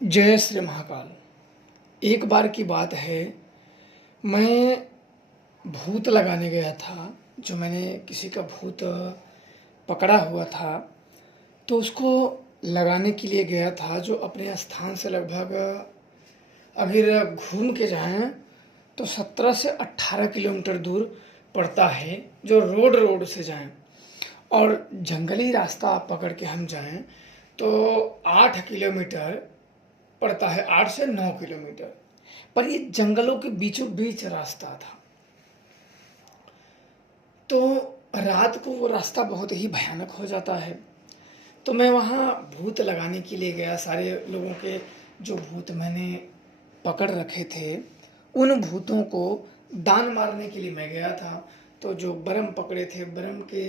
जय श्री महाकाल। एक बार की बात है, मैं भूत लगाने गया था। जो मैंने किसी का भूत पकड़ा हुआ था, तो उसको लगाने के लिए गया था, जो अपने स्थान से लगभग अगर घूम के जाएं तो 17 से 18 किलोमीटर दूर पड़ता है। जो रोड से जाएं और जंगली रास्ता पकड़ के हम जाएं तो 8 किलोमीटर पड़ता है, 8 से 9 किलोमीटर। पर ये जंगलों के बीचों बीच रास्ता था, तो रात को वो रास्ता बहुत ही भयानक हो जाता है। तो मैं वहाँ भूत लगाने के लिए गया। सारे लोगों के जो भूत मैंने पकड़ रखे थे, उन भूतों को दान मारने के लिए मैं गया था। तो जो बरम पकड़े थे, बरम के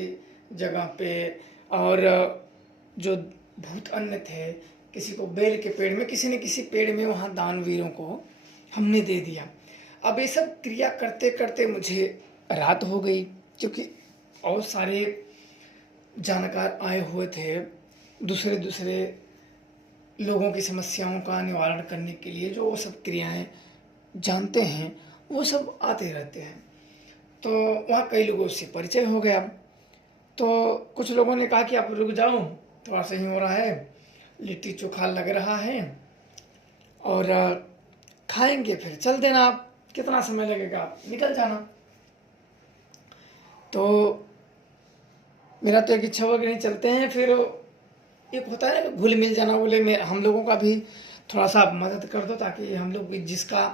जगह पे, और जो भूत अन्य थे, किसी को बेल के पेड़ में, किसी न किसी पेड़ में, वहाँ दानवीरों को हमने दे दिया। अब ये सब क्रिया करते करते मुझे रात हो गई, क्योंकि और सारे जानकार आए हुए थे दूसरे दूसरे लोगों की समस्याओं का निवारण करने के लिए। जो वो सब क्रियाएं जानते हैं, वो सब आते रहते हैं। तो वहाँ कई लोगों से परिचय हो गया। तो कुछ लोगों ने कहा कि आप रुक जाओ, थोड़ा सही हो रहा है, लिट्टी चोखा लग रहा है, और खाएंगे, फिर चल देना, आप कितना समय लगेगा, आप निकल जाना। तो मेरा तो एक इच्छा हुआ कि नहीं, चलते हैं। फिर एक होता है ना, घुल मिल जाना। बोले मैं हम लोगों का भी थोड़ा सा मदद कर दो, ताकि हम लोग भी जिसका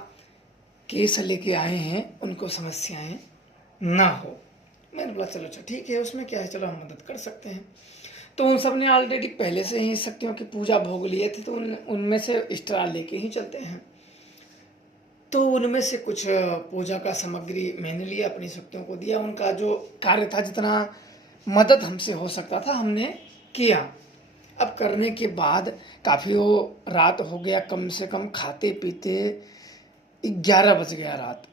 केस लेके आए हैं उनको समस्याएं ना हो। मैंने बोला चलो चलो ठीक है, उसमें क्या है, चलो हम मदद कर सकते हैं। तो उन सब ने ऑलरेडी पहले से ही शक्तियों की पूजा भोग लिए थे, तो उनमें से स्टार लेके ही चलते हैं। तो उनमें से कुछ पूजा का सामग्री मैंने लिया, अपनी शक्तियों को दिया। उनका जो कार्य था, जितना मदद हमसे हो सकता था, हमने किया। अब करने के बाद काफ़ी वो रात हो गया, कम से कम खाते पीते 11 बज गया। रात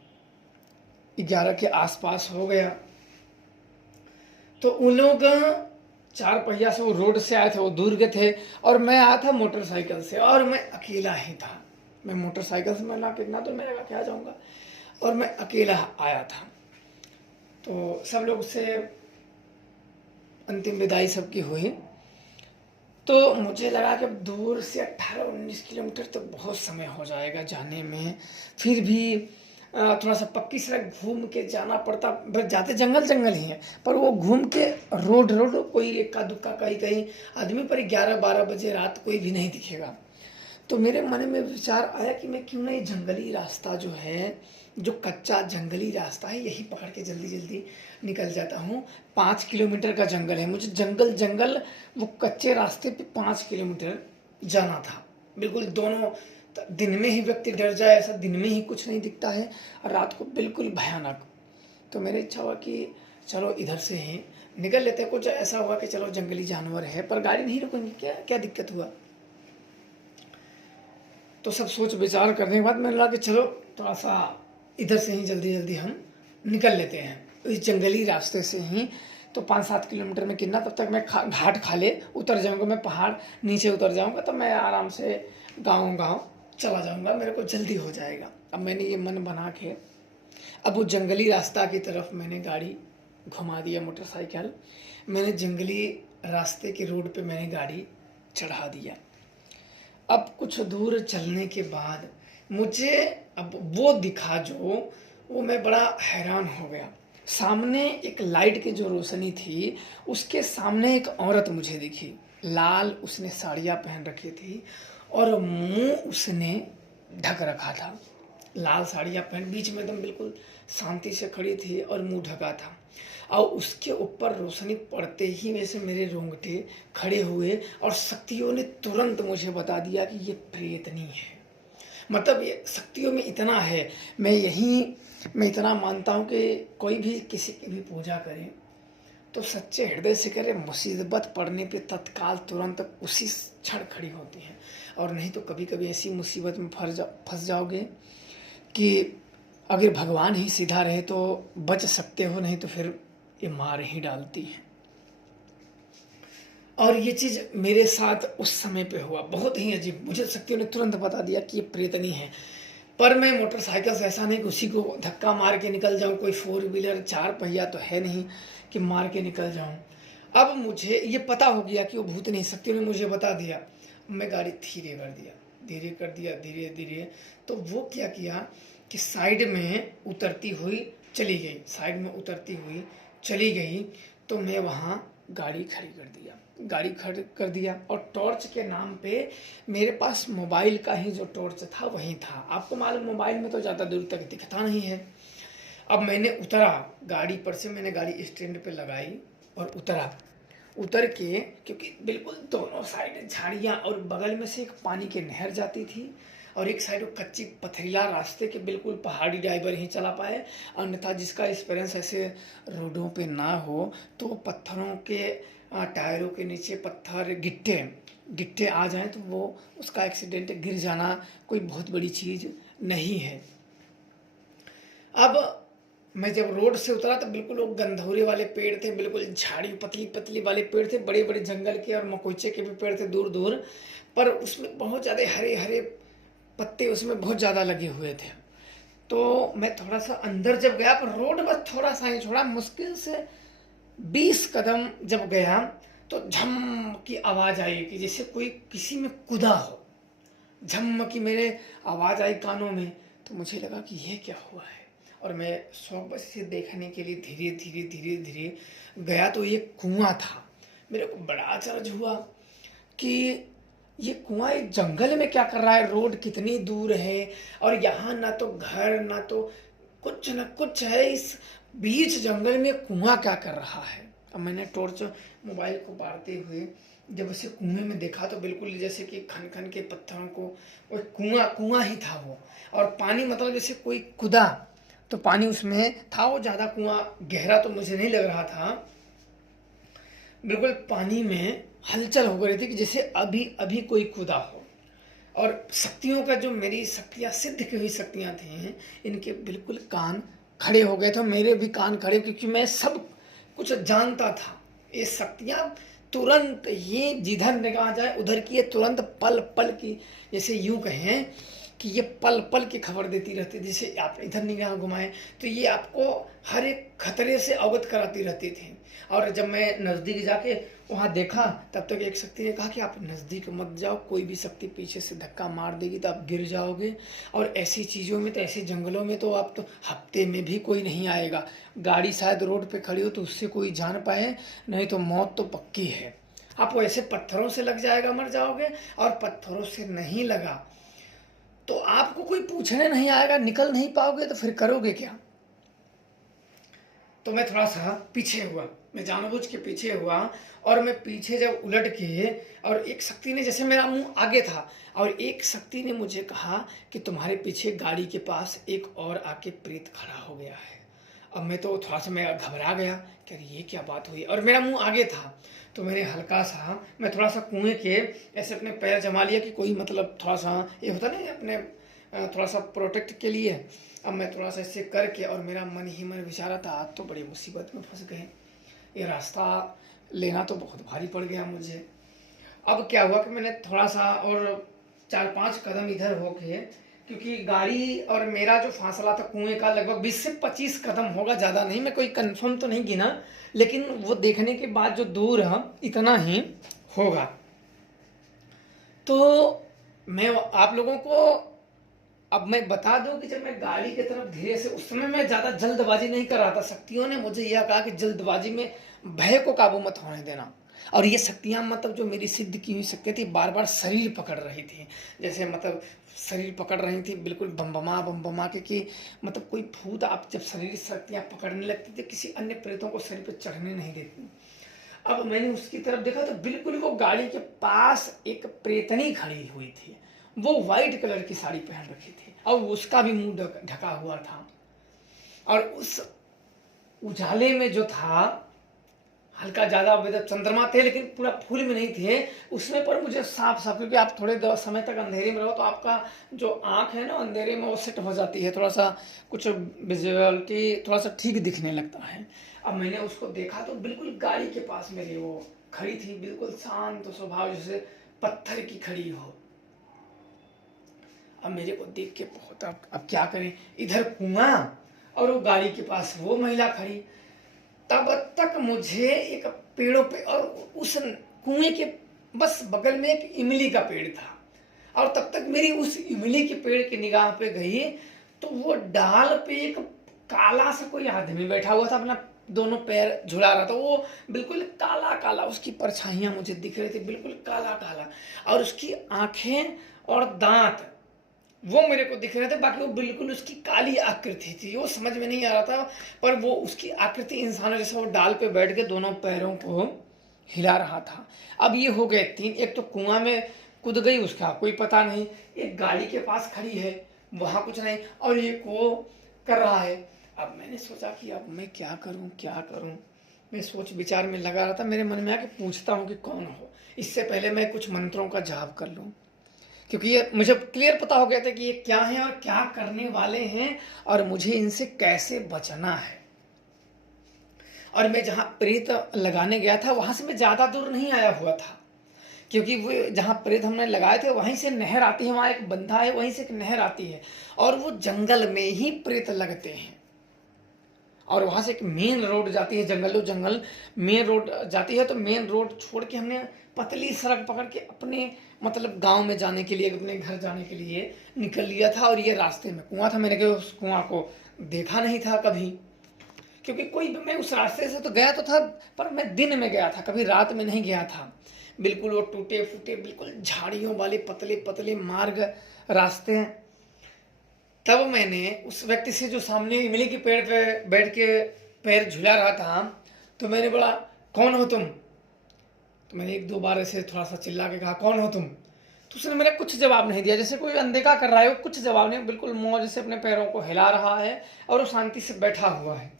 11 के आसपास हो गया। तो उन लोग 4 पहिया से, वो रोड से आए थे, वो दूर के थे, और मैं आया था मोटरसाइकिल से, और मैं अकेला ही था। मैं मोटरसाइकिल से, मैं कितना तो मैं लगा के आ जाऊंगा, और मैं अकेला आया था। तो सब लोग से अंतिम विदाई सबकी हुई। तो मुझे लगा कि अब दूर से 18-19 किलोमीटर तो बहुत समय हो जाएगा जाने में। फिर भी थोड़ा सा पक्की सड़क घूम के जाना पड़ता। बस जाते जंगल जंगल ही है, पर वो घूम के रोड कोई इक्का दुक्का कहीं कहीं आदमी, पर 11-12 बजे रात कोई भी नहीं दिखेगा। तो मेरे मन में विचार आया कि मैं क्यों ना ये जंगली रास्ता जो है, जो कच्चा जंगली रास्ता है, यही पकड़ के जल्दी जल्दी निकल जाता हूँ। 5 किलोमीटर का जंगल है, मुझे जंगल वो कच्चे रास्ते पे 5 किलोमीटर जाना था। बिल्कुल दोनों दिन में ही व्यक्ति डर जाए, ऐसा दिन में ही कुछ नहीं दिखता है, और रात को बिल्कुल भयानक। तो मेरी इच्छा हुआ कि चलो इधर से ही निकल लेते। कुछ ऐसा हुआ कि चलो जंगली जानवर है, पर गाड़ी नहीं रुकेंगे, क्या क्या दिक्कत हुआ। तो सब सोच विचार करने के बाद मैंने लगा कि चलो थोड़ा सा इधर से ही जल्दी जल्दी हम निकल लेते हैं, इस जंगली रास्ते से ही। तो 5-7 किलोमीटर में कितना, तब तक मैं घाट खाले उतर जाऊंगा, मैं पहाड़ नीचे उतर जाऊंगा, तो मैं आराम से गाँव चला जाऊंगा, मेरे को जल्दी हो जाएगा। अब मैंने ये मन बना के, अब वो जंगली रास्ता की तरफ मैंने गाड़ी घुमा दिया, मोटरसाइकिल। मैंने जंगली रास्ते के रोड पे मैंने गाड़ी चढ़ा दिया। अब कुछ दूर चलने के बाद मुझे अब वो दिखा, जो वो मैं बड़ा हैरान हो गया। सामने एक लाइट की जो रोशनी थी, उसके सामने एक औरत मुझे दिखी। लाल उसने साड़ियाँ पहन रखी थी, और मुंह उसने ढक रखा था। लाल साड़ियाँ पहन, बीच में एकदम बिल्कुल शांति से खड़ी थी, और मुंह ढका था। और उसके ऊपर रोशनी पड़ते ही वैसे मेरे रोंगटे खड़े हुए, और शक्तियों ने तुरंत मुझे बता दिया कि ये प्रेतनी है। मतलब ये शक्तियों में इतना है, मैं इतना मानता हूँ कि कोई भी किसी की भी पूजा करे तो सच्चे हृदय से करे, मुसीबत पड़ने पे तत्काल तुरंत उसी क्षण खड़ी होती है। और नहीं तो कभी कभी ऐसी मुसीबत में फंस जाओगे कि अगर भगवान ही सीधा रहे तो बच सकते हो, नहीं तो फिर ये मार ही डालती है। और ये चीज़ मेरे साथ उस समय पे हुआ, बहुत ही अजीब। मुझे शक्तियों ने तुरंत बता दिया कि ये प्रेतनी है। पर मैं मोटरसाइकिल से ऐसा नहीं कि उसी को धक्का मार के निकल जाऊं, कोई फोर व्हीलर चार पहिया तो है नहीं कि मार के निकल जाऊं। अब मुझे ये पता हो गया कि वो भूत नहीं, शक्तियों ने मुझे बता दिया। मैं गाड़ी धीरे कर दिया, धीरे कर दिया, धीरे धीरे। तो वो क्या किया कि साइड में उतरती हुई चली गई, साइड में उतरती हुई चली गई। तो मैं वहाँ गाड़ी खड़ी कर दिया, गाड़ी खड़ी कर दिया। और टॉर्च के नाम पे मेरे पास मोबाइल का ही जो टॉर्च था वही था। आपको मालूम मोबाइल में तो ज़्यादा दूर तक दिखता नहीं है। अब मैंने उतरा गाड़ी पर से, मैंने गाड़ी स्टैंड पे लगाई और उतरा। उतर के, क्योंकि बिल्कुल दोनों साइड झाड़ियाँ और बगल में से एक पानी की नहर जाती थी और एक साइड कच्ची पथरीला रास्ते के, बिल्कुल पहाड़ी ड्राइवर ही चला पाए, अन्यथा जिसका एक्सपीरियंस ऐसे रोडों पे ना हो तो पत्थरों के टायरों के नीचे पत्थर गिट्टे गिट्टे आ जाएं तो वो उसका एक्सीडेंट, गिर जाना कोई बहुत बड़ी चीज़ नहीं है। अब मैं जब रोड से उतरा तो बिल्कुल वो गंधौरे वाले पेड़ थे, बिल्कुल झाड़ी पतली पतली वाले पेड़ थे, बड़े बड़े जंगल के और मकोइचे के भी पेड़ थे दूर दूर, पर उसमें बहुत ज़्यादा हरे हरे पत्ते उसमें बहुत ज़्यादा लगे हुए थे। तो मैं थोड़ा सा अंदर जब गया, पर रोड बस थोड़ा सा ही छोड़ा, मुश्किल से 20 कदम जब गया तो झम की आवाज़ आई कि जैसे कोई किसी में कूदा हो। झम की मेरे आवाज़ आई कानों में, तो मुझे लगा कि ये क्या हुआ है। और मैं शौक से देखने के लिए धीरे धीरे धीरे धीरे गया तो ये कुआं था। मेरे को बड़ा अचरज हुआ कि ये कुआं एक जंगल में क्या कर रहा है, रोड कितनी दूर है और यहाँ ना तो घर ना तो कुछ न कुछ है, इस बीच जंगल में कुआं क्या कर रहा है। अब मैंने टॉर्च मोबाइल को बारते हुए जब उसे कुएं में देखा तो बिल्कुल जैसे कि खन खन के पत्थरों को, वो कुआं कुआं ही था वो। और पानी मतलब जैसे कोई कुदा तो पानी उसमें था, वो ज़्यादा कुआं गहरा तो मुझे नहीं लग रहा था। बिल्कुल पानी में हलचल हो रही थी कि जैसे अभी अभी कोई कूदा हो। और शक्तियों का जो, मेरी शक्तियाँ सिद्ध की हुई शक्तियाँ थी, इनके बिल्कुल कान खड़े हो गए थे, मेरे भी कान खड़े, क्योंकि मैं सब कुछ जानता था। ये शक्तियाँ तुरंत ही जिधर निगाह जाए उधर की, ये तुरंत पल पल की, जैसे यूँ कहें कि ये पल पल की खबर देती रहती। जैसे आप इधर निगाह घुमाएं तो ये आपको हर एक खतरे से अवगत कराती रहती थी। और जब मैं नज़दीक जाके वहाँ देखा तब तक एक शक्ति ने कहा कि आप नज़दीक मत जाओ, कोई भी शक्ति पीछे से धक्का मार देगी तो आप गिर जाओगे। और ऐसी चीज़ों में तो, ऐसे जंगलों में तो आप तो हफ्ते में भी कोई नहीं आएगा। गाड़ी शायद रोड पे खड़ी हो तो उससे कोई जान पाए, नहीं तो मौत तो पक्की है। आप ऐसे पत्थरों से लग जाएगा मर जाओगे, और पत्थरों से नहीं लगा तो आपको कोई पूछने नहीं आएगा, निकल नहीं पाओगे तो फिर करोगे क्या। तो मैं थोड़ा सा पीछे हुआ, मैं जानबूझ के पीछे हुआ। और मैं पीछे जब उलट के, और एक शक्ति ने, जैसे मेरा मुंह आगे था और एक शक्ति ने मुझे कहा कि तुम्हारे पीछे गाड़ी के पास एक और आके प्रेत खड़ा हो गया है। अब मैं तो थोड़ा सा मैं घबरा गया कि अरे ये क्या बात हुई, और मेरा मुंह आगे था। तो मैंने हल्का सा, मैं थोड़ा सा कुएं के ऐसे अपने पैर जमा लिया कि कोई मतलब थोड़ा सा ये होता नहीं अपने, थोड़ा सा प्रोटेक्ट के लिए। अब मैं थोड़ा सा ऐसे करके, और मेरा मन ही मन विचार रहा था आज तो बड़ी मुसीबत में फंस गए, ये रास्ता लेना तो बहुत भारी पड़ गया मुझे। अब क्या हुआ कि मैंने थोड़ा सा और 4-5 कदम इधर होके, क्योंकि गाड़ी और मेरा जो फासला था कुएं का लगभग 20 से 25 कदम होगा, ज़्यादा नहीं, मैं कोई कंफर्म तो नहीं गिना, लेकिन वो देखने के बाद जो दूर है इतना ही होगा। तो मैं आप लोगों को अब मैं बता दूं कि जब मैं गाड़ी की तरफ धीरे से, उस समय मैं ज़्यादा जल्दबाजी नहीं कर रहा था। शक्तियों ने मुझे यह कहा कि जल्दबाजी में भय को काबू मत होने देना। और ये शक्तियाँ मतलब जो मेरी सिद्ध की हुई शक्तियाँ थी, बार बार शरीर पकड़ रही थी, जैसे मतलब शरीर पकड़ रही थी बिल्कुल बम बमा के, कि मतलब कोई भूत, आप जब शरीर शक्तियाँ पकड़ने लगती थी किसी अन्य प्रेतों को शरीर पर चढ़ने नहीं देती। अब मैंने उसकी तरफ देखा तो बिल्कुल वो गाड़ी के पास एक प्रेतनी खड़ी हुई थी। वो वाइट कलर की साड़ी पहन रखी थी और उसका भी मुंह ढका हुआ था। और उस उजाले में जो था, हल्का ज़्यादा मतलब चंद्रमा थे लेकिन पूरा फुल में नहीं थे उसमें, पर मुझे साफ साफ, क्योंकि आप थोड़े समय तक अंधेरे में रहो तो आपका जो आँख है ना अंधेरे में वो सेट हो जाती है, थोड़ा सा कुछ विजुअलिटी थोड़ा सा ठीक दिखने लगता है। अब मैंने उसको देखा तो बिल्कुल गाड़ी के पास मेरे वो खड़ी थी बिल्कुल शांत स्वभाव, जैसे पत्थर की खड़ी हो। अब मेरे को देख के बहुत, अब क्या करें, इधर कुआं और वो गाड़ी के पास वो महिला खड़ी। तब तक मुझे एक पेड़ों पे, और उस कुएं के बस बगल में एक इमली का पेड़ था, और तब तक मेरी उस इमली के पेड़ की निगाह पे गई तो वो डाल पे एक काला सा कोई आदमी बैठा हुआ था, अपना दोनों पैर झुला रहा था। वो बिल्कुल काला काला, उसकी परछाइयां मुझे दिख रही थी, बिल्कुल काला काला, और उसकी आंखें और दांत वो मेरे को दिख रहे थे, बाकी वो बिल्कुल उसकी काली आकृति थी, वो समझ में नहीं आ रहा था, पर वो उसकी आकृति इंसानों जैसे वो डाल पे बैठ के दोनों पैरों को हिला रहा था। अब ये हो गए 3, एक तो कुआं में कूद गई, उसका कोई पता नहीं, एक गाड़ी के पास खड़ी है वहां कुछ नहीं, और एक वो कर रहा है। अब मैंने सोचा कि अब मैं क्या करूं क्या करूं, मैं सोच विचार में लगा रहा था। मेरे मन में आके पूछता हूं कि कौन हो, इससे पहले मैं कुछ मंत्रों का जाप कर लूं, क्योंकि ये मुझे क्लियर पता हो गया था कि ये क्या है और क्या करने वाले हैं, और मुझे इनसे कैसे बचना है। और मैं जहां प्रेत लगाने गया था वहां से मैं ज्यादा दूर नहीं आया हुआ था, क्योंकि वो जहां प्रेत हमने लगाए थे वहीं से नहर आती है, वहां एक बंधा है, वहीं से एक नहर आती है, और वो जंगल में ही प्रेत लगते हैं। और वहां से एक मेन रोड जाती है, जंगलों जंगल मेन रोड जाती है। तो मेन रोड छोड़ के हमने पतली सड़क पकड़ के अपने मतलब गांव में जाने के लिए, अपने घर जाने के लिए निकल लिया था। और ये रास्ते में कुआं था, मैंने उस कुआं को देखा नहीं था कभी, क्योंकि कोई, मैं उस रास्ते से तो गया तो था, पर मैं दिन में गया था, कभी रात में नहीं गया था। बिल्कुल वो टूटे फूटे, बिल्कुल झाड़ियों वाले पतले पतले मार्ग रास्ते हैं। तब मैंने उस व्यक्ति से, जो सामने इमली के पेड़ पे बैठ के पैर झुला रहा था, तो मैंने बोला, कौन हो तुम? तो मैंने 1-2 बार ऐसे थोड़ा सा चिल्ला के कहा, कौन हो तुम? तो उसने मेरा कुछ जवाब नहीं दिया, जैसे कोई अनदेखा कर रहा है, वो कुछ जवाब नहीं, बिल्कुल मौज से अपने पैरों को हिला रहा है और वो शांति से बैठा हुआ है।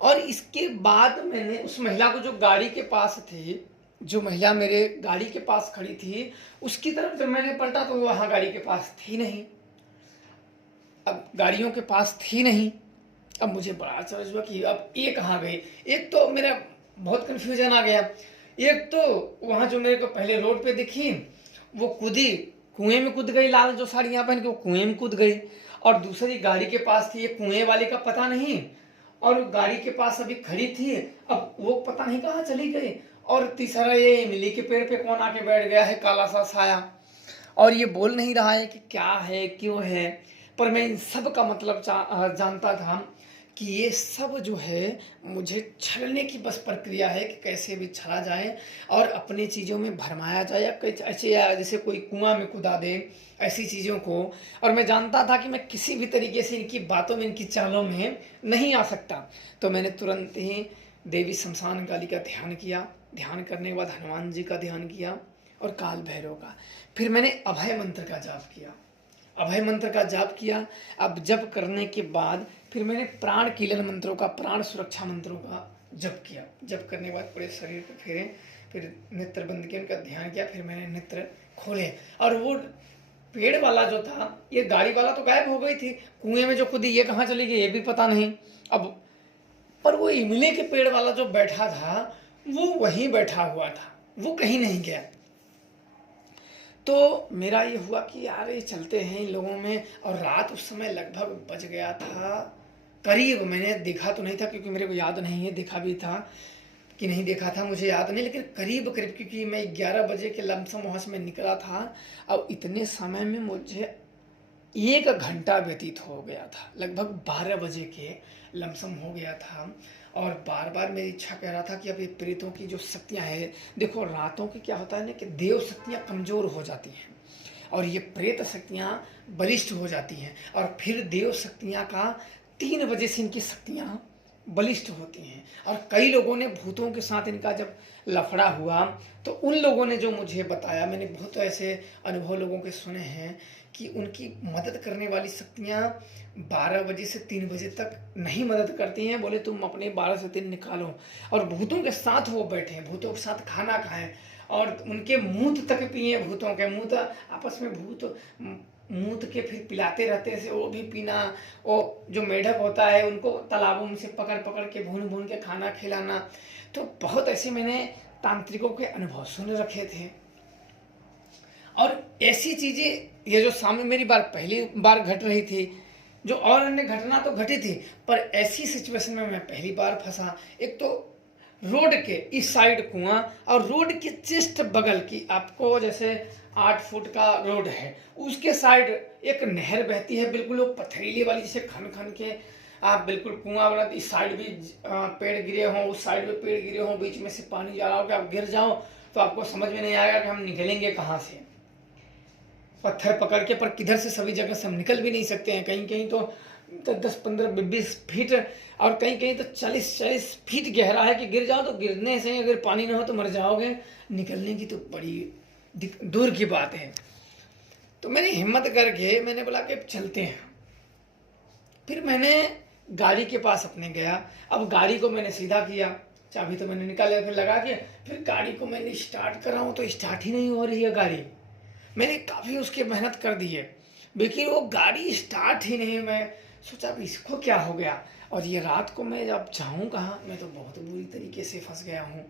और इसके बाद मैंने उस महिला को, जो गाड़ी के पास थी, जो महिला मेरे गाड़ी के पास खड़ी थी, उसकी तरफ जब मैंने पलटा तो वो वहां गाड़ी के पास थी नहीं। अब गाड़ियों के पास थी नहीं। अब मुझे बड़ा आश्चर्य हुआ कि अब ये कहाँ गई। एक तो मेरा बहुत कंफ्यूजन आ गया। एक तो वहां जो मेरे को पहले रोड पे दिखी वो कूदी, कुएं में कूद गई, लाल जो साड़ियां पहन के वो कुएं में कूद गई। और दूसरी गाड़ी के पास थी, ये कुएं वाले का पता नहीं, और गाड़ी के पास अभी खड़ी थी, अब वो पता नहीं कहाँ चली गई। और तीसरा ये इमली के पेड़ पे कौन आके बैठ गया है, काला सा साया, और ये बोल नहीं रहा है कि क्या है क्यों है। पर मैं इन सब का मतलब जानता था कि ये सब जो है मुझे छलने की बस प्रक्रिया है, कि कैसे भी छला जाए और अपनी चीज़ों में भरमाया जाए, या ऐसे, या जैसे कोई कुआं में कुदा दे, ऐसी चीज़ों को। और मैं जानता था कि मैं किसी भी तरीके से इनकी बातों में, इनकी चालों में नहीं आ सकता। तो मैंने तुरंत ही देवी शमशान काली का ध्यान किया। ध्यान करने के बाद हनुमान जी का ध्यान किया और काल भैरव का। फिर मैंने अभय मंत्र का जाप किया। अभय मंत्र का जाप किया। अब जप करने के बाद फिर मैंने प्राण कीलन मंत्रों का, प्राण सुरक्षा मंत्रों का जप किया। जप करने के बाद पूरे शरीर को फेरे, फिर नेत्र बंद किया, उनका ध्यान किया, फिर मैंने नेत्र खोले। और वो पेड़ वाला जो था, ये गाड़ी वाला तो गायब हो गई थी, कुएं में जो कूदी ये कहाँ चली गई ये भी पता नहीं। अब पर वो इमली के पेड़ वाला जो बैठा था वो वहीं बैठा हुआ था, वो कहीं नहीं गया। तो मेरा ये हुआ कि यार ये चलते हैं इन लोगों में। और रात उस समय लगभग बज गया था करीब, मैंने देखा तो नहीं था क्योंकि मेरे को याद नहीं है, देखा भी था कि नहीं देखा था मुझे याद नहीं, लेकिन करीब करीब, क्योंकि मैं 11 बजे के लमसम वहाँ से मैं निकला था। अब इतने समय में मुझे 1 घंटा व्यतीत हो गया था, लगभग 12 बजे के लमसम हो गया था। और बार बार मेरी इच्छा कह रहा था कि अब ये प्रेतों की जो शक्तियाँ हैं, देखो रातों की क्या होता है ना कि देव शक्तियाँ कमज़ोर हो जाती हैं और ये प्रेत शक्तियाँ बलिष्ठ हो जाती हैं। और फिर देव शक्तियाँ का 3 बजे से इनकी शक्तियाँ बलिष्ठ होती हैं। और कई लोगों ने भूतों के साथ इनका जब लफड़ा हुआ तो उन लोगों ने जो मुझे बताया, मैंने बहुत ऐसे अनुभव लोगों के सुने हैं कि उनकी मदद करने वाली शक्तियाँ 12 बजे से 3 बजे तक नहीं मदद करती हैं। बोले तुम अपने 12 से 3 निकालो, और भूतों के साथ वो बैठे, भूतों के साथ खाना खाएं और उनके मूत तक पिए, भूतों के मूत, आपस में भूत मूत के फिर पिलाते रहते थे, वो भी पीना। वो जो मेढक होता है उनको तालाबों में से पकड़ पकड़ के भून भून के खाना खिलाना। तो बहुत ऐसे मैंने तांत्रिकों के अनुभव सुन रखे थे। और ऐसी चीज़ें ये जो सामने मेरी पहली बार घट रही थी, जो और अन्य घटना तो घटी थी, पर ऐसी सिचुएशन में मैं पहली बार फंसा। एक तो रोड के इस साइड कुआं, और रोड के जस्ट बगल की, आपको जैसे 8 फुट का रोड है, उसके साइड एक नहर बहती है, बिल्कुल वो पथरीली वाली, जैसे खन खन के आप बिल्कुल कुआं बना। इस साइड भी पेड़ गिरे हों, उस साइड भी पेड़ गिरे हों, बीच में से पानी जा रहा हो कि आप गिर जाओ तो आपको समझ में नहीं आएगा कि हम निकलेंगे कहाँ से, पत्थर पकड़ के। पर किधर से, सभी जगह से हम निकल भी नहीं सकते हैं। कहीं कहीं तो 10-15-20 फीट, और कहीं कहीं तो 40-40 फीट गहरा है कि गिर जाओ तो गिरने से, अगर पानी ना हो तो मर जाओगे। निकलने की तो बड़ी दूर की बात है। तो मैंने हिम्मत करके मैंने बोला कि चलते हैं। फिर मैंने गाड़ी के पास अपने गया। अब गाड़ी को मैंने सीधा किया, चाबी तो मैंने निकाला, फिर लगा के फिर गाड़ी को मैंने स्टार्ट कर रहा हूँ तो स्टार्ट ही नहीं हो रही है गाड़ी। मैंने काफ़ी उसकी मेहनत कर दी है, लेकिन वो गाड़ी स्टार्ट ही नहीं। मैं सोचा अब इसको क्या हो गया, और ये रात को मैं अब जाऊँ कहाँ। मैं तो बहुत बुरी तरीके से फंस गया हूँ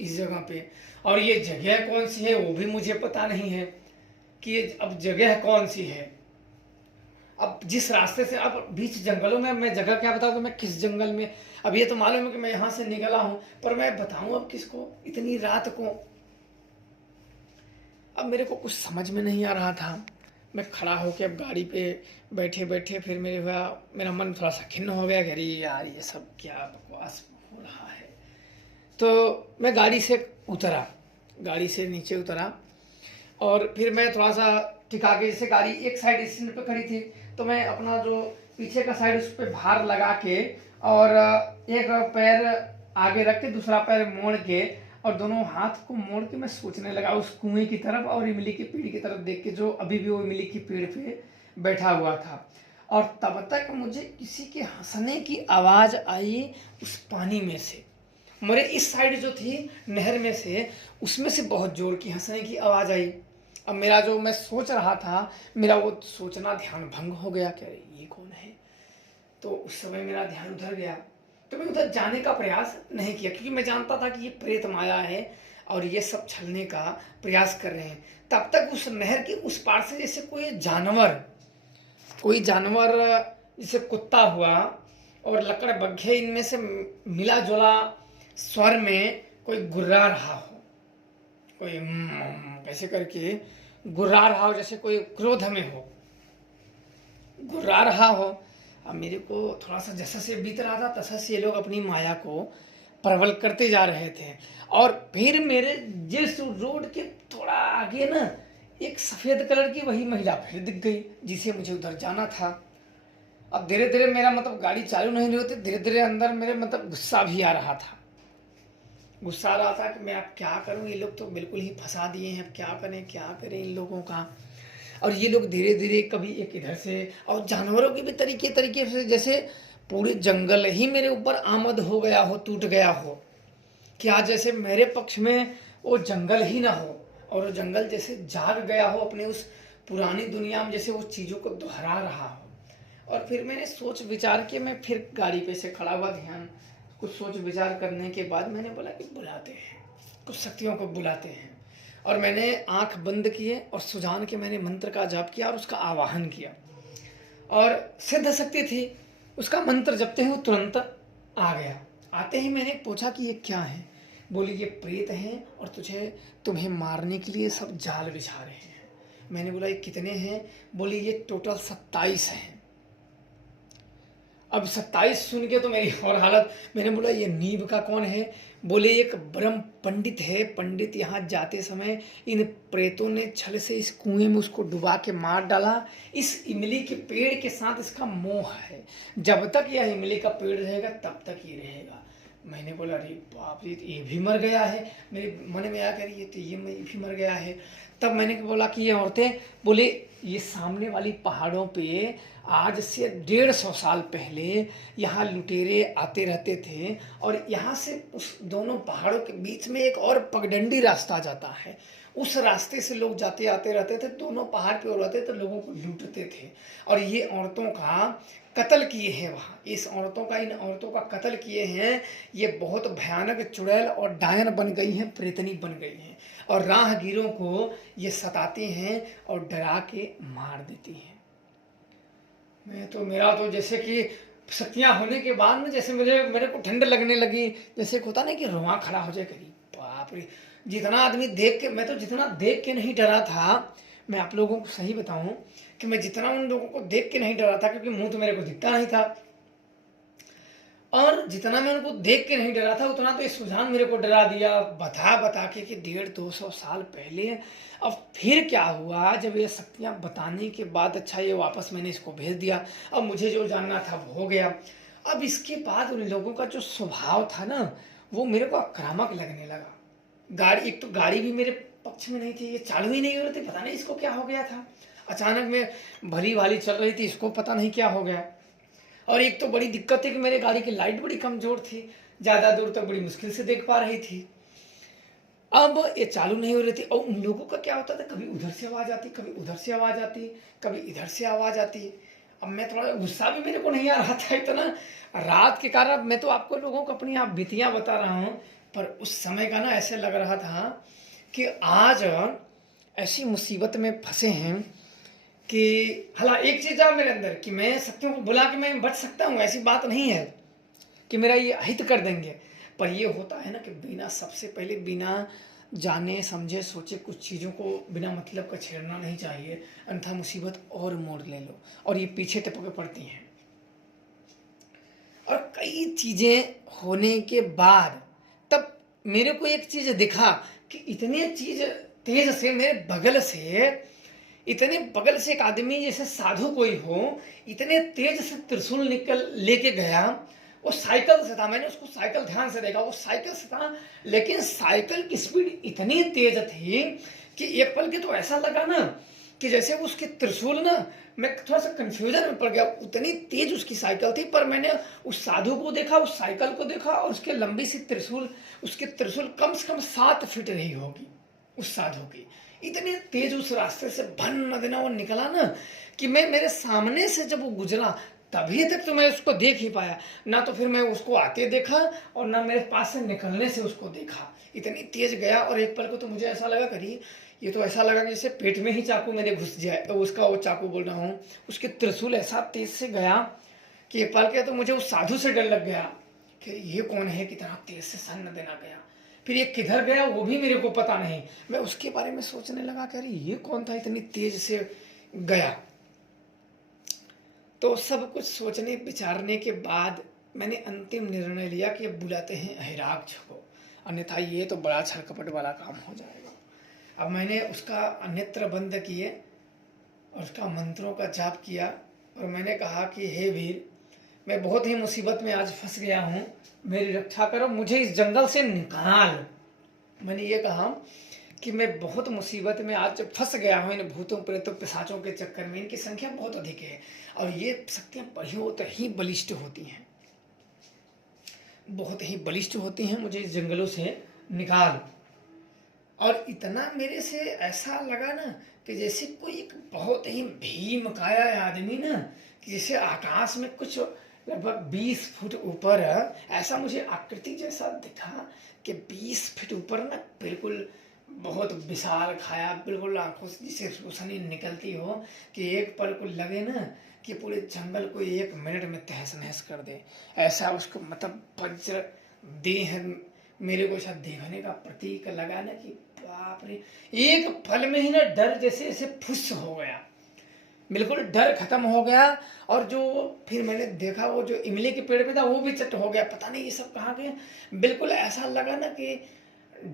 इस जगह पे। और ये जगह कौन सी है वो भी मुझे पता नहीं है कि ये अब जगह कौन सी है। अब जिस रास्ते से, अब बीच जंगलों में मैं जगह क्या बताऊँ, तो मैं किस जंगल में, अब ये तो मालूम है कि मैं यहाँ से निकला हूँ, पर मैं बताऊँ अब किसको इतनी रात को। अब मेरे को कुछ समझ में नहीं आ रहा था। मैं खड़ा होकर अब गाड़ी पे बैठे बैठे फिर मेरा मन थोड़ा सा खिन्न हो गया कि अरे यार ये सब क्या बकवास हो रहा है। तो मैं गाड़ी से उतरा, गाड़ी से नीचे उतरा, और फिर मैं थोड़ा सा टिका के, जैसे गाड़ी एक साइड स्टैंड पे खड़ी थी, तो मैं अपना जो पीछे का साइड उस पर भार लगा के, और एक पैर आगे रख के दूसरा पैर मोड़ के, और दोनों हाथ को मोड़ के मैं सोचने लगा उस कुएं की तरफ और इमली के पेड़ की तरफ देख के, जो अभी भी वो इमली के पेड़ पे बैठा हुआ था। और तब तक मुझे किसी के हंसने की आवाज़ आई उस पानी में से। मेरे इस साइड जो थी नहर में से, उसमें से बहुत जोर की हंसने की आवाज़ आई। अब मेरा जो मैं सोच रहा था, मेरा वो सोचना ध्यान भंग हो गया कि अरे ये कौन है। तो उस समय मेरा ध्यान उधर गया, तो मैं उधर जाने का प्रयास नहीं किया, क्योंकि मैं जानता था कि ये प्रेत माया है और ये सब छलने का प्रयास कर रहे हैं। तब तक उस नहर के उस पार से जैसे कोई जानवर जैसे कुत्ता हुआ और लकड़ बग्घे, इनमें से मिला जुला स्वर में कोई गुर्रा रहा हो, कोई ऐसे करके गुर्रा रहा हो, जैसे कोई क्रोध में हो, गुर्रा रहा हो। अब मेरे को थोड़ा सा जैसा से बीत रहा था, तैसा से ये लोग अपनी माया को प्रबल करते जा रहे थे। और फिर मेरे जिस रोड के थोड़ा आगे ना, एक सफ़ेद कलर की वही महिला फिर दिख गई, जिसे मुझे उधर जाना था। अब धीरे धीरे मेरा गाड़ी चालू नहीं होती, धीरे धीरे अंदर मेरे गुस्सा भी आ रहा था। गुस्सा आ रहा था कि मैं अब क्या करूं, ये लोग तो बिल्कुल ही फंसा दिए हैं, अब क्या करें इन लोगों का। और ये लोग धीरे धीरे कभी एक इधर से, और जानवरों के भी तरीके से, जैसे पूरे जंगल ही मेरे ऊपर आमद हो गया हो, टूट गया हो, कि आज जैसे मेरे पक्ष में वो जंगल ही ना हो, और वो जंगल जैसे जाग गया हो अपने उस पुरानी दुनिया में, जैसे वो चीज़ों को दोहरा रहा हो। और फिर मैंने सोच विचार के मैं फिर गाड़ी पे से खड़ा हुआ, ध्यान कुछ सोच विचार करने के बाद मैंने बोला कि बुलाते हैं, कुछ शक्तियों को बुलाते हैं। और मैंने आंख बंद किए और सुजान के मैंने मंत्र का जाप किया और उसका आवाहन किया, और सिद्ध शक्ति थी, उसका मंत्र जपते हुए तुरंत आ गया। आते ही मैंने पूछा कि ये क्या है। बोली ये प्रेत हैं और तुम्हें मारने के लिए सब जाल बिछा रहे हैं। मैंने बोला ये कितने हैं। बोली ये टोटल 27 हैं। अब 27 सुन के तो मेरी और हालत। मैंने बोला ये नीब का कौन है। बोले एक ब्रह्म पंडित है, पंडित यहाँ जाते समय इन प्रेतों ने छल से इस कुएं में उसको डुबा के मार डाला। इस इमली के पेड़ के साथ इसका मोह है, जब तक यह इमली का पेड़ रहेगा तब तक ये रहेगा। मैंने बोला अरे बाप रे, ये भी मर गया है। मेरे मन में आया कि ये तो ये भी मर गया है। तब मैंने बोला कि ये औरतें, बोले ये सामने वाली पहाड़ों पे आज से 150 साल पहले यहाँ लुटेरे आते रहते थे, और यहाँ से उस दोनों पहाड़ों के बीच में एक और पगडंडी रास्ता जाता है। उस रास्ते से लोग जाते आते रहते थे, दोनों पहाड़ पे रहते तो लोगों को लूटते थे और ये औरतों का कत्ल किए हैं वहाँ। इन औरतों का कत्ल किए हैं। ये बहुत भयानक चुड़ैल और डायन बन गई हैं, प्रेतनी बन गई हैं और राहगीरों को ये सताती हैं और डरा के मार देती हैं। मेरा तो जैसे कि शक्तियाँ होने के बाद में जैसे मेरे को ठंड लगने लगी, जैसे एक होता ना कि रुआं खड़ा हो जाए करीब। बाप रे, जितना आदमी देख के, मैं तो जितना देख के नहीं डरा था, मैं आप लोगों को सही बताऊं कि मैं जितना उन लोगों को देख के नहीं डरा था, क्योंकि मुंह तो मेरे को दिखता नहीं था, और जितना मैं उनको देख के नहीं डरा था उतना तो ये सुजान मेरे को डरा दिया बता बता के कि 150-200 साल पहले। अब फिर क्या हुआ, जब ये शक्तियाँ बताने के बाद अच्छा ये वापस मैंने इसको भेज दिया, अब मुझे जो जानना था वो हो गया। अब इसके बाद उन लोगों का जो स्वभाव था ना, वो मेरे को आक्रामक लगने लगा। एक तो गाड़ी भी मेरे पक्ष में नहीं थी, ये चालू ही नहीं हो रही थी, पता नहीं इसको क्या हो गया था। अचानक में भली वाली चल रही थी, इसको पता नहीं क्या हो गया। और एक तो बड़ी दिक्कत है कि मेरे गाड़ी की लाइट बड़ी कमजोर थी, ज़्यादा दूर तक बड़ी मुश्किल से देख पा रही थी। अब ये चालू नहीं हो रही थी और उन लोगों का क्या होता था, कभी उधर से आवाज़ आती, कभी उधर से आवाज़ आती, कभी इधर से आवाज़ आती। अब मैं थोड़ा गुस्सा भी मेरे को नहीं आ रहा था इतना रात के कारण। मैं तो आपको लोगों को अपनी आप बीतियाँ बता रहा हूँ, पर उस समय का ना ऐसे लग रहा था कि आज ऐसी मुसीबत में फंसे हैं कि भला एक चीज़ आ मेरे अंदर कि मैं सत्यों को बुला के मैं बच सकता हूँ, ऐसी बात नहीं है कि मेरा ये हित कर देंगे। पर ये होता है ना कि बिना, सबसे पहले बिना जाने समझे सोचे कुछ चीज़ों को बिना मतलब का छेड़ना नहीं चाहिए, अन्यथा मुसीबत और मोड़ ले लो और ये पीछे टपक पड़ती हैं। और कई चीज़ें होने के बाद तब मेरे को एक चीज़ दिखा कि इतनी चीज़ तेज से मेरे बगल से, इतने बगल से एक आदमी जैसे साधु कोई हो, इतने तेज से त्रिशूल निकल लेके गया। वो साइकिल से था, मैंने उसको साइकिल ध्यान से देखा, वो साइकिल से था, लेकिन साइकिल की स्पीड इतनी तेज थी कि एक पल के तो ऐसा लगा ना कि जैसे उसके त्रिशूल ना, मैं थोड़ा सा कंफ्यूजन में पड़ गया, उतनी तेज उसकी साइकिल थी। पर मैंने उस साधु को देखा, उस साइकिल को देखा और उसके लंबी सी त्रिशूल, उसके त्रिशूल कम से कम 7 फीट रही होगी उस साधु की। इतने तेज उस रास्ते से भन देना वो निकला ना कि मैं, मेरे सामने से जब वो गुजरा तभी तक तो मैं उसको देख ही पाया ना, तो फिर मैं उसको आते देखा और ना मेरे पास से निकलने से उसको देखा। इतनी तेज गया और एक पल को तो मुझे ऐसा लगा करी, ये तो ऐसा लगा जैसे पेट में ही चाकू मेरे घुस जाए। तो उसका वो चाकू बोल रहा हूँ, उसके त्रिशूल ऐसा तेज से गया कि एक पल के तो मुझे उस साधु से डर लग गया कि ये कौन है कितना तेज से सन्न देना गया। फिर ये किधर गया वो भी मेरे को पता नहीं। मैं उसके बारे में सोचने लगा कि अरे ये कौन था इतनी तेज से गया। तो सब कुछ सोचने विचारने के बाद मैंने अंतिम निर्णय लिया कि अब बुलाते हैं अहिराक्ष को, अन्यथा ये तो बड़ा छरकपट वाला काम हो जाएगा। अब मैंने उसका नेत्र बंद किए और उसका मंत्रों का जाप किया और मैंने कहा कि हे वीर, मैं बहुत ही मुसीबत में आज फंस गया हूँ, मेरी रक्षा करो, मुझे इस जंगल से निकाल। मैंने ये कहा कि मैं बहुत मुसीबत में आज फंस गया हूँ इन भूतों प्रेतों पिशाचों के चक्कर में। इनकी संख्या बहुत अधिक है और ये शक्तियाँ बहुत ही बलिष्ठ होती हैं, बहुत ही बलिष्ठ होती हैं। मुझे इस जंगलों से निकाल। और इतना मेरे से ऐसा लगा ना कि जैसे कोई एक बहुत ही भीमकाय आदमी ना, कि जैसे आकाश में कुछ लगभग 20 फुट ऊपर, ऐसा मुझे आकृति जैसा दिखा कि 20 फीट ऊपर ना, बिल्कुल बहुत विशाल खाया, बिल्कुल आंखों से जिसे रोशनी निकलती हो कि एक पल को लगे ना कि पूरे जंगल को 1 मिनट में तहस नहस कर दे। ऐसा उसको मतलब वज्र देह मेरे को शायद देखने का प्रतीक लगा ना कि बाप रे, एक पल में ही ना डर जैसे ऐसे फुस हो गया, बिल्कुल डर खत्म हो गया। और जो फिर मैंने देखा वो जो इमली के पेड़ पे था वो भी चट हो गया, पता नहीं ये सब कहाँ गए। बिल्कुल ऐसा लगा ना कि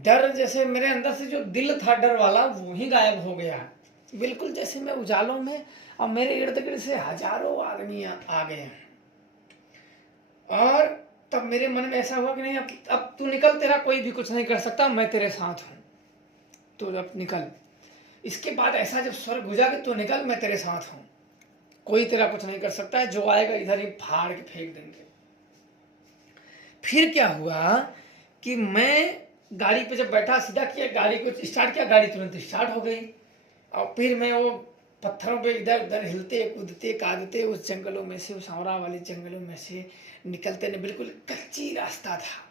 डर जैसे मेरे अंदर से जो दिल था डर वाला वो ही गायब हो गया, बिल्कुल जैसे मैं उजालों में, और मेरे इर्द गिर्द से हजारों आदमी आ गए। और तब मेरे मन में ऐसा हुआ कि नहीं, अब तू निकल, तेरा कोई भी कुछ नहीं कर सकता, मैं तेरे साथ हूँ, तो अब निकल। इसके बाद ऐसा जब स्वर गुजा कि तू निकल, मैं तेरे साथ हूँ, कोई तेरा कुछ नहीं कर सकता है, जो आएगा इधर ही फाड़ के फेंक देंगे। फिर क्या हुआ कि मैं गाड़ी पे जब बैठा, सीधा किया, गाड़ी को स्टार्ट किया, गाड़ी तुरंत स्टार्ट हो गई। और फिर मैं वो पत्थरों पे इधर उधर हिलते कूदते कादते उस जंगलों में से, उस औरा वाले जंगलों में से निकलते न, बिल्कुल कच्ची रास्ता था,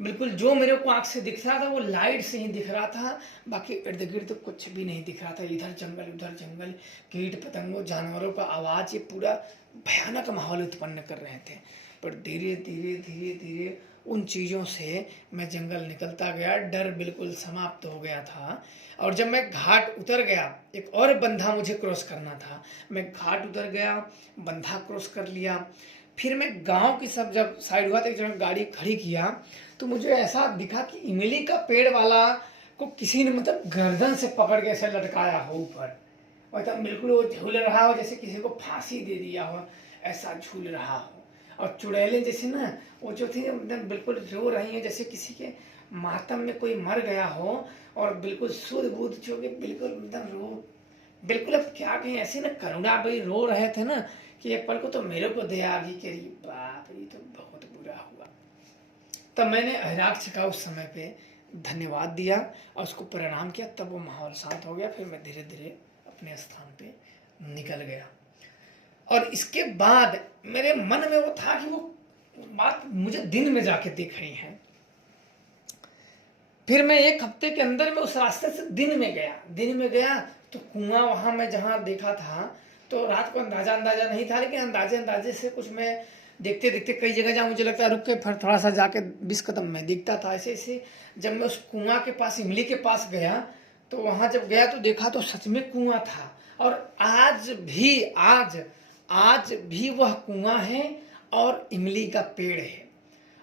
बिल्कुल जो मेरे को आँख से दिख रहा था वो लाइट से ही दिख रहा था, बाकी इर्द गिर्द कुछ भी नहीं दिख रहा था। इधर जंगल उधर जंगल, कीट पतंगों जानवरों का आवाज़, ये पूरा भयानक माहौल उत्पन्न कर रहे थे। पर धीरे धीरे धीरे धीरे उन चीज़ों से मैं जंगल निकलता गया, डर बिल्कुल समाप्त हो गया था। और जब मैं घाट उतर गया, एक और बंधा मुझे क्रॉस करना था, मैं घाट उतर गया, बंधा क्रॉस कर लिया। फिर मैं गांव की सब जब साइड हुआ तो एक जगह गाड़ी खड़ी किया, तो मुझे ऐसा दिखा कि इमली का पेड़ वाला को किसी ने मतलब गर्दन से पकड़ के ऐसे लटकाया हो ऊपर, और तब बिल्कुल वो झूल रहा हो जैसे किसी को फांसी दे दिया हो, ऐसा झूल रहा हो। और चुड़ैलें जैसे ना वो जो थी एकदम बिल्कुल रो रही हैं, जैसे किसी के मातम में कोई मर गया हो, और बिल्कुल सुध बुध जो कि बिल्कुल एकदम रो, बिल्कुल अब क्या कहें, ऐसे ना करुणा भाई रो रहे थे ना कि एक पल को तो मेरे को दया आ गई कि बाप रे तो बहुत बुरा हुआ। तब मैंने हिराक्ष का उस समय पे धन्यवाद दिया और उसको प्रणाम किया, तब वो माहौल शांत हो गया। फिर मैं धीरे धीरे अपने स्थान पे निकल गया। और इसके बाद मेरे मन में वो था कि वो बात मुझे दिन में जाके दिख रही है। फिर मैं एक हफ्ते के अंदर में उस रास्ते से दिन में गया तो कुआं वहां मैं जहां देखा था, तो रात को अंदाजा नहीं था, लेकिन अंदाजे से कुछ मैं देखते देखते कई जगह जहाँ मुझे लगता है रुक के फिर थोड़ा सा जाके 20 कदम में दिखता था। ऐसे ऐसे जब मैं उस कुआं के पास, इमली के पास गया, तो वहां जब गया तो देखा तो सच में कुआं था। और आज भी वह कुआं है और इमली का पेड़ है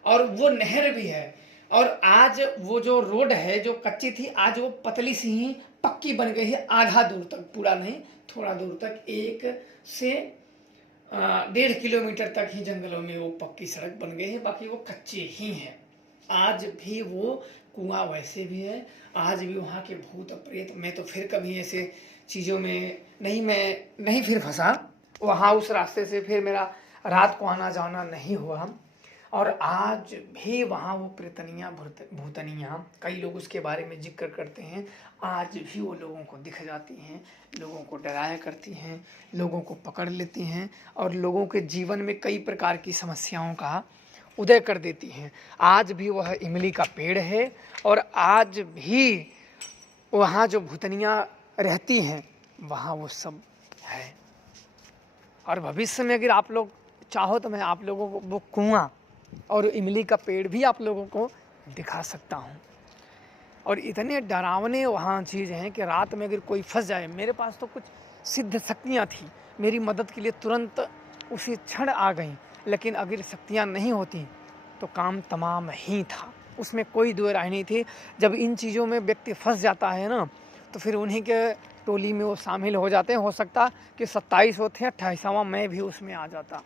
और वो नहर भी है। और आज वो जो रोड है जो कच्ची थी, आज वो पतली सी ही पक्की बन गई है, आधा दूर तक, पूरा नहीं थोड़ा दूर तक, 1 से 1.5 किलोमीटर तक ही जंगलों में वो पक्की सड़क बन गई है, बाकी वो कच्चे ही हैं। आज भी वो कुआं वैसे भी है, आज भी वहाँ के भूत प्रेत, मैं तो फिर कभी ऐसे चीज़ों में नहीं फिर फंसा, वहाँ उस रास्ते से फिर मेरा रात को आना जाना नहीं हुआ। और आज भी वहाँ वो प्रेतनियाँ भूतनियाँ, कई लोग उसके बारे में जिक्र करते हैं, आज भी वो लोगों को दिख जाती हैं, लोगों को डराया करती हैं, लोगों को पकड़ लेती हैं और लोगों के जीवन में कई प्रकार की समस्याओं का उदय कर देती हैं। आज भी वह इमली का पेड़ है और आज भी वहाँ जो भूतनियाँ रहती हैं वहाँ वो सब है। और भविष्य में अगर आप लोग चाहो तो मैं आप लोगों को वो कुआं और इमली का पेड़ भी आप लोगों को दिखा सकता हूँ। और इतने डरावने वहाँ चीज़ हैं कि रात में अगर कोई फंस जाए, मेरे पास तो कुछ सिद्ध शक्तियाँ थी, मेरी मदद के लिए तुरंत उसी क्षण आ गई, लेकिन अगर शक्तियाँ नहीं होती तो काम तमाम ही था, उसमें कोई दो राय नहीं थी। जब इन चीज़ों में व्यक्ति फंस जाता है ना, तो फिर उन्हीं के टोली में वो शामिल हो जाते हैं। हो सकता कि 27 होते हैं, 28वां मैं भी उसमें आ जाता।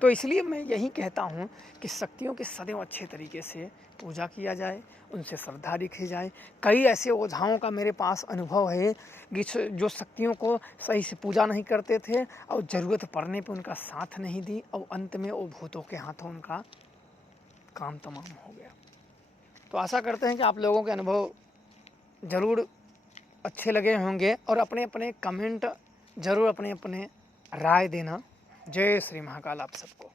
तो इसलिए मैं यही कहता हूँ कि शक्तियों की सदैव अच्छे तरीके से पूजा किया जाए, उनसे श्रद्धा रखी जाए। कई ऐसे ओझाओं का मेरे पास अनुभव है कि जो शक्तियों को सही से पूजा नहीं करते थे और ज़रूरत पड़ने पर उनका साथ नहीं दी, और अंत में वो भूतों के हाथों उनका काम तमाम हो गया। तो आशा करते हैं कि आप लोगों के अनुभव ज़रूर अच्छे लगे होंगे और अपने अपने कमेंट ज़रूर अपने अपने राय देना। जय श्री महाकाल आप सबको।